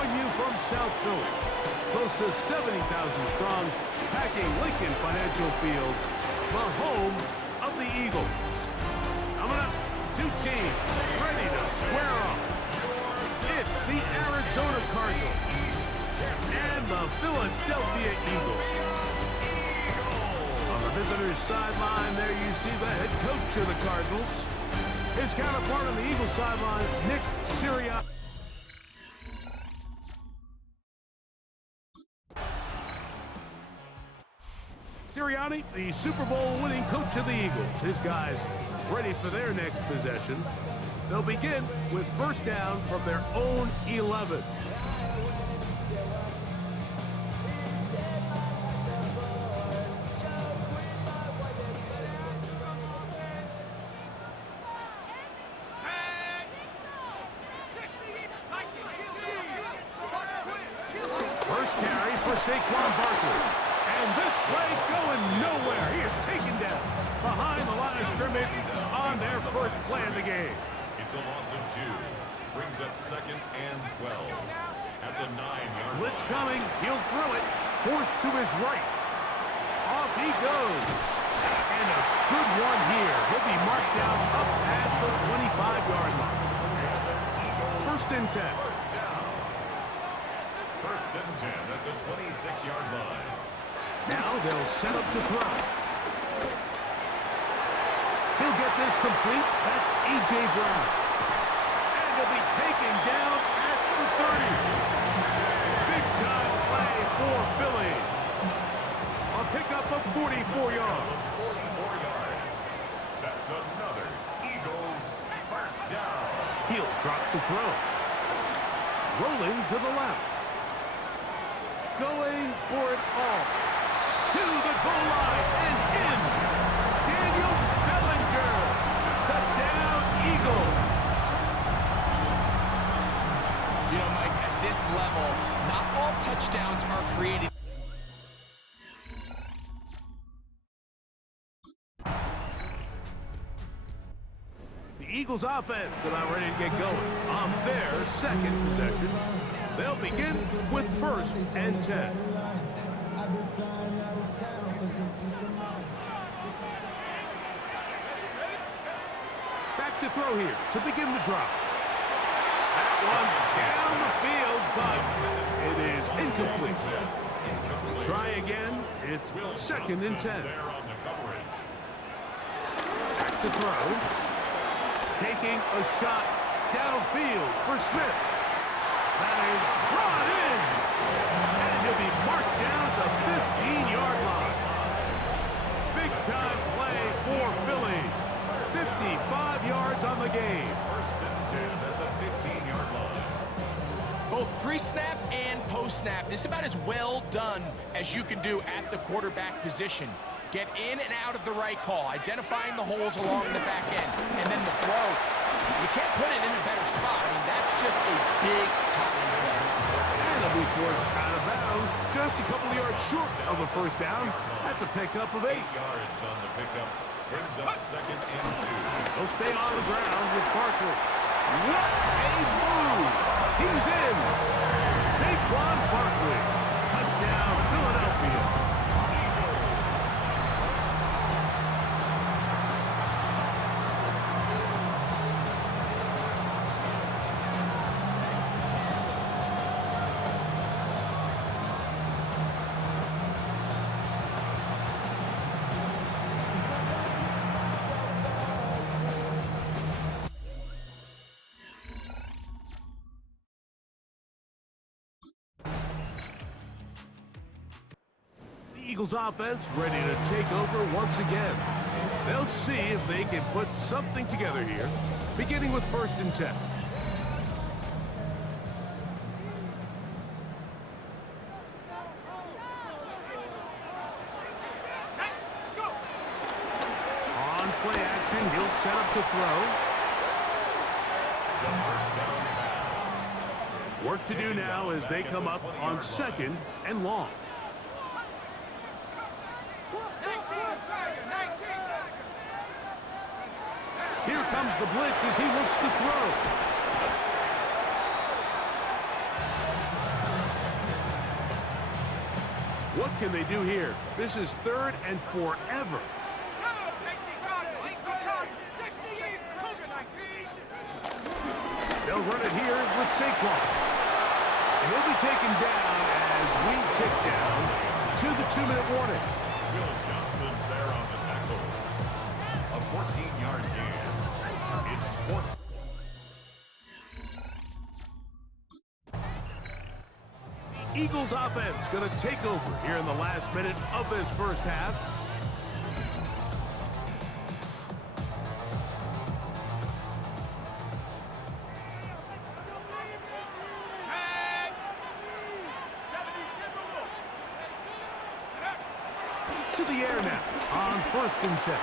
join you from South Philly, close to 70,000 strong, packing Lincoln Financial Field, the home of the Eagles. Coming up, two teams ready to square off. It's the Arizona Cardinals and the Philadelphia Eagles. On the visitor's sideline, there you see the head coach of the Cardinals. His counterpart on the Eagles sideline, Nick Sirianni. Sirianni, the Super Bowl winning coach of the Eagles. His guys ready for their next possession. They'll begin with first down from their own 11. First carry for Saquon Barkley. And this play going nowhere. He is taken down behind the line of scrimmage on their first play of the game. It's a loss of 2. Brings up 2nd and 12. At the 9-yard line. Blitz coming. He'll throw it. Forced to his right. Off he goes. And a good one here. He'll be marked down up past the 25-yard line. First and 10. First and 10 at the 26-yard line. Now they'll set up to throw. He'll get this complete. That's A.J. Brown. And he'll be taken down at the 30. Big-time play for Philly. A pickup of 44 yards. 44 yards. That's another Eagles first down. He'll drop to throw. Rolling to the left. Going for it all. To the goal line and in. Daniel Bellinger. Touchdown, Eagles. You know, Mike, at this level, not all touchdowns are created. The Eagles offense about ready to get going on their second possession. They'll begin with first and 10. Back to throw here to begin the drop. That one down the field, but it is incomplete. Try again. It's second and 10. Back to throw. Taking a shot downfield for Smith. That is brought in. And he'll be marked down at the 15-yard line. Big-time play for Philly. 55 yards on the game. First and 10 at the 15-yard line. Both pre-snap and post-snap. This is about as well done as you can do at the quarterback position. Get in and out of the right call, identifying the holes along the back end, and then the throw. You can't put it in a better spot. I mean, that's just a big-time play. And it'll be forced out of bounds, just a couple of yards short of a first down. That's a pickup of 8. 8 yards on the pickup. Brings up second and 2. They'll stay on the ground with Barkley. What a move! He's in. Saquon Barkley. Touchdown, Philadelphia. Eagles offense ready to take over once again. They'll see if they can put something together here, beginning with first and 10. On play action, he'll set up to throw. The first down pass. Work to do now as they come up on second and long. Here comes the blitz as he looks to throw. What can they do here? This is 3rd and forever. They'll run it here with Saquon. And he'll be taken down as we tick down to the 2-minute warning. Will Johnson there on the tackle. A 14-yard gain. It's 4th. Eagles offense going to take over here in the last minute of this first half. To the air now on 1st and 10.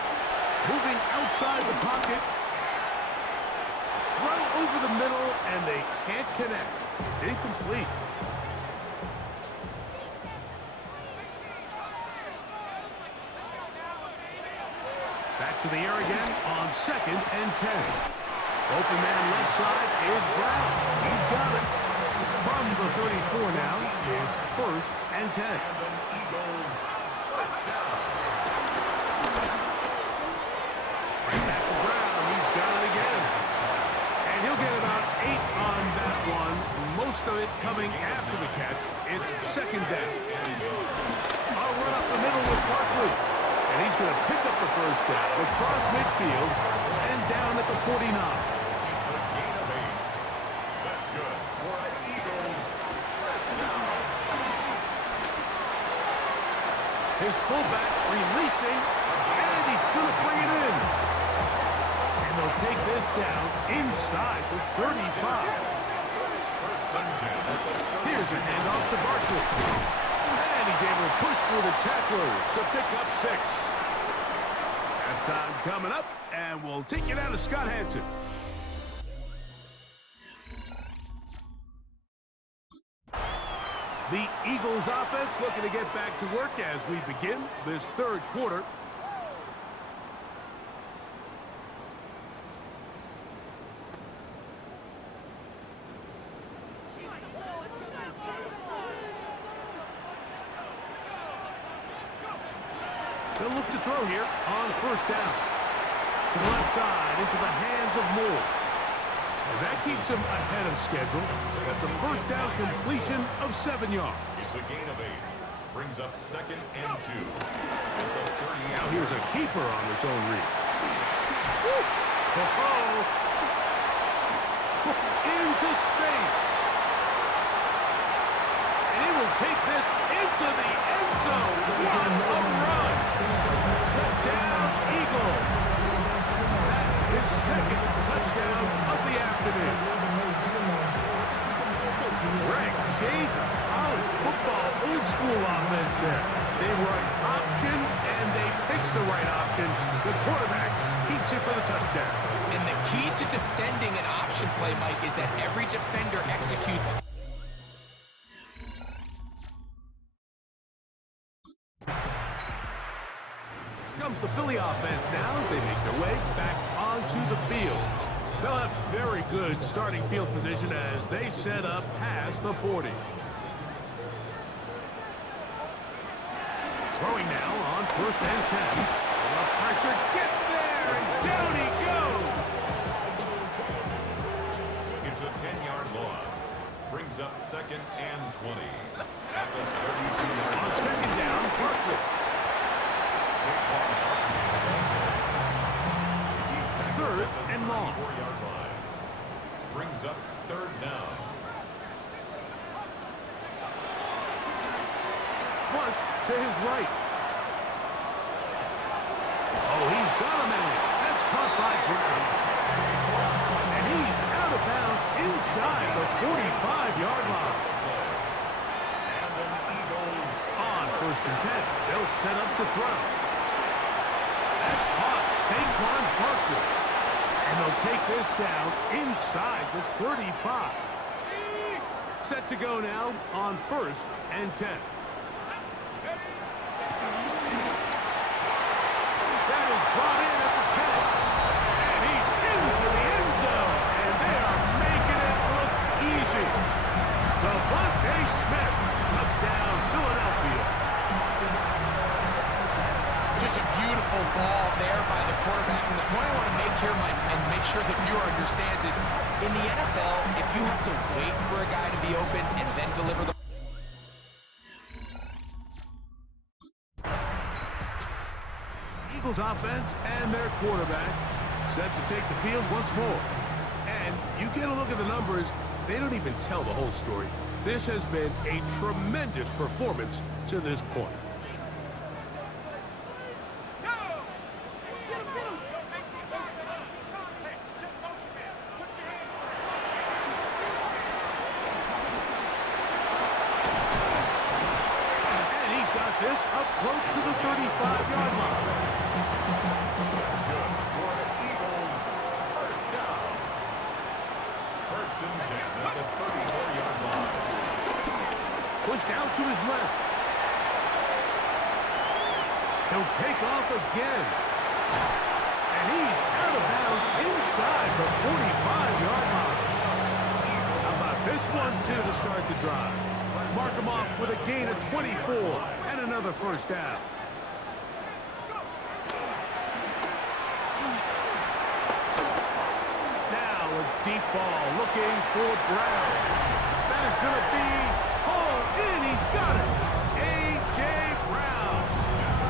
Moving outside the pocket. Throw over the middle, and they can't connect. It's incomplete. Back to the air again on 2nd and 10. Open man left side is Brown. He's got it. From the 34 now, it's 1st and 10. Eagles first down. Right back to Brown. He's got it again. And he'll get about 8 on that one. Most of it coming after the catch. It's 2nd down. I'll run up the middle with Barkley. And he's going to pick up the first down across midfield and down at the 49. It's a gain of 8. That's good for an Eagles first down. His fullback releasing, and he's going to bring it in. And they'll take this down inside the 35. First and 10. Here's a handoff to Barkley. And he's able to push through the tacklers to pick up 6. Halftime coming up, and we'll take you down to Scott Hansen. The Eagles offense looking to get back to work as we begin this 3rd quarter. They'll look to throw here on 1st down. To the left side, into the hands of Moore. And that keeps him ahead of schedule. That's a 1st down completion of 7 yards. It's a gain of 8. Brings up 2nd and 2. At the 38. Now here's a keeper on his own read. Oh, into space. And he will take this into the end zone. What a run. Touchdown, Eagles. That is 2nd touchdown of the afternoon. Greg, shades of college football, old school offense there. They run option, and they pick the right option. The quarterback keeps it for the touchdown. And the key to defending an option play, Mike, is that every defender executes. Comes the Philly offense now as they make their way back onto the field. They'll have very good starting field position as they set up past the 40. Throwing now on 1st and 10. The pressure gets there, and down he goes. It's a 10-yard loss. Brings up 2nd and 20. At the 32-yard On 2nd down, Barkley. He's tackled 3rd at the and long. 34-yard line. Brings up 3rd down. Flush to his right. Oh, he's got a man. That's caught by Brown. And he's out of bounds inside the 45-yard line. And an Eagles On 1st and 10, they'll set up to throw. That's caught. Saquon Barkley. And they'll take this down inside the 35. Set to go now on 1st and 10. That is brought in at the 10. And he's into the end zone. And they are making it look easy. Devontae Smith, touchdown Philadelphia. Just a beautiful ball there by the quarterback. And the point I want to make here, Mike, and make sure the viewer understands is, in the NFL, if you have to wait for a guy to be open and then deliver the Eagles offense and their quarterback set to take the field once more. And you get a look at the numbers, they don't even tell the whole story. This has been a tremendous performance to this point. And he's got this up close to the 35-yard line. That's good for the Eagles. First down. First and 10 at the 34-yard line. Pushed out to his left. He'll take off again. And he's out of bounds inside the 45-yard line. How about this one, too, to start the drive? Mark him off with a gain of 24 and another first down. Now a deep ball looking for Brown. That is going to be hauled in. He's got it. A.J. Brown.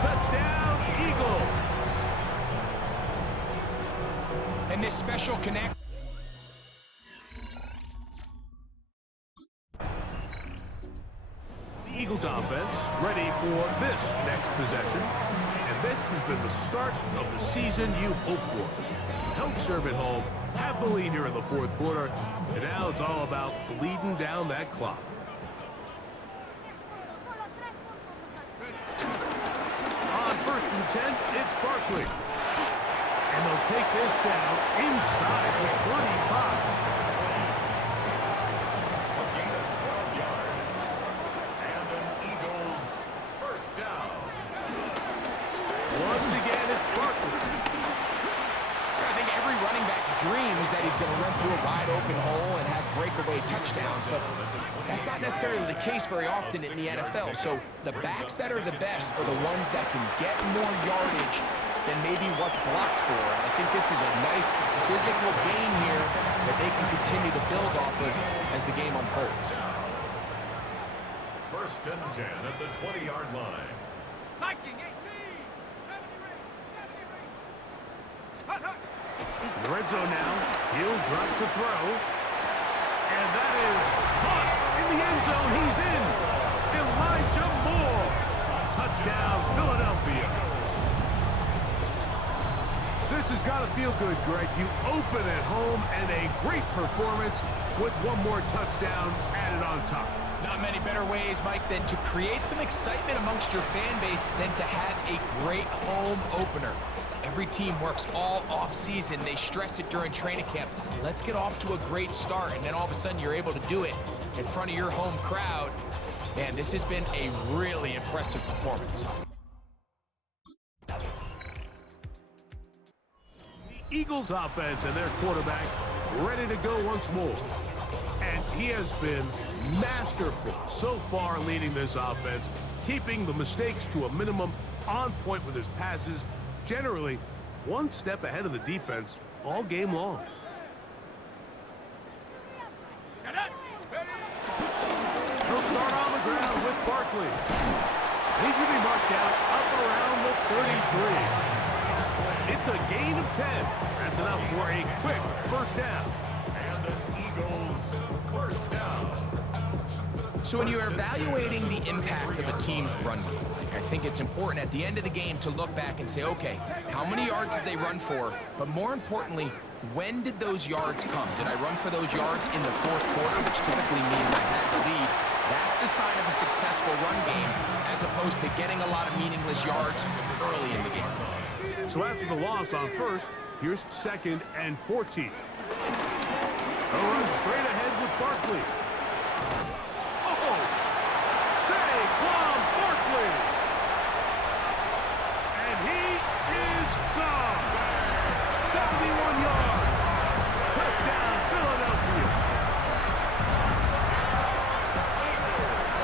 Touchdown, Eagles. and this special connect. The Eagles offense ready for this next possession. And this has been the start of the season you hope for. Help serve it home, have the lead here in the fourth quarter, and now it's all about bleeding down that clock. On 1st and 10, it's Barkley. And they'll take this down inside the 45. A gain of 12 yards. And an Eagles first down. Once again, it's Barkley. I think every running back's dream is that he's going to run through a wide open hole and have breakaway touchdowns, but that's not necessarily the case very often in the NFL. So the backs that are the best are the ones that can get more yardage than maybe what's blocked for. And I think this is a nice physical game here that they can continue to build off of as the game unfolds. 1st and 10 at the 20-yard line. In the red zone now, he'll drop to throw. And that is caught in the end zone. He's in. Elijah Moore. Touchdown, Philadelphia. This has got to feel good, Greg. You open at home and a great performance with one more touchdown added on top. Not many better ways, Mike, than to create some excitement amongst your fan base than to have a great home opener. Every team works all off-season. They stress it during training camp. Let's get off to a great start, and then all of a sudden you're able to do it in front of your home crowd. Man, this has been a really impressive performance. The Eagles offense and their quarterback ready to go once more. And he has been masterful so far leading this offense, keeping the mistakes to a minimum, on point with his passes, generally one step ahead of the defense all game long. He'll start on the ground with Barkley. He's going to be marked down up around the 33. It's a gain of 10. That's enough for a quick first down. And an Eagles first down. So when you're evaluating the impact of a team's run game, I think it's important at the end of the game to look back and say, okay, how many yards did they run for? But more importantly, when did those yards come? Did I run for those yards in the fourth quarter, which typically means I had the lead? That's the sign of a successful run game, as opposed to getting a lot of meaningless yards early in the game. So after the loss on first, here's 2nd and 14. They'll run straight ahead with Barkley. Oh! Saquon Barkley! And he is gone! 71 yards! Touchdown, Philadelphia!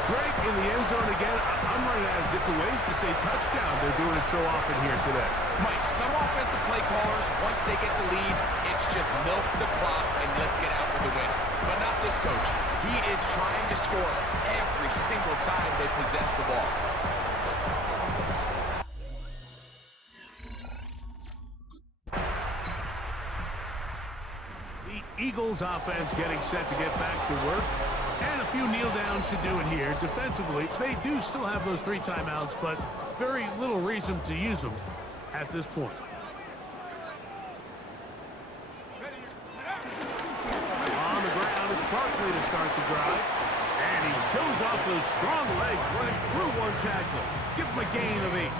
Greg in the end zone again. I'm running out of different ways to say touchdown. They're doing it so often here today. Mike, some offensive play callers, once they get the lead, it's just milk the clock and let's get out with the win. But not this coach. He is trying to score every single time they possess the ball. The Eagles offense getting set to get back to work. And a few kneel downs should do it here. Defensively, they do still have those 3 timeouts, but very little reason to use them at this point. On the ground, it's Barkley to start the drive. And he shows off those strong legs running through one tackle. Give him a gain of 8.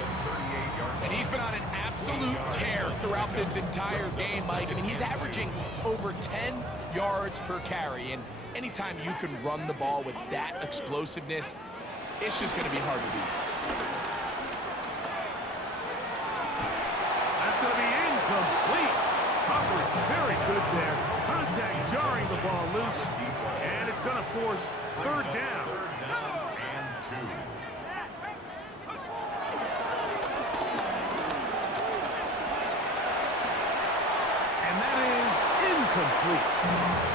And he's been on an absolute tear throughout this entire game, Mike. I mean, he's averaging over 10 yards per carry. And anytime you can run the ball with that explosiveness, it's just going to be hard to beat. That's going to be incomplete. Coverage very good there. Contact jarring the ball loose. And it's going to force 3rd down. 3rd down and 2. And that is incomplete.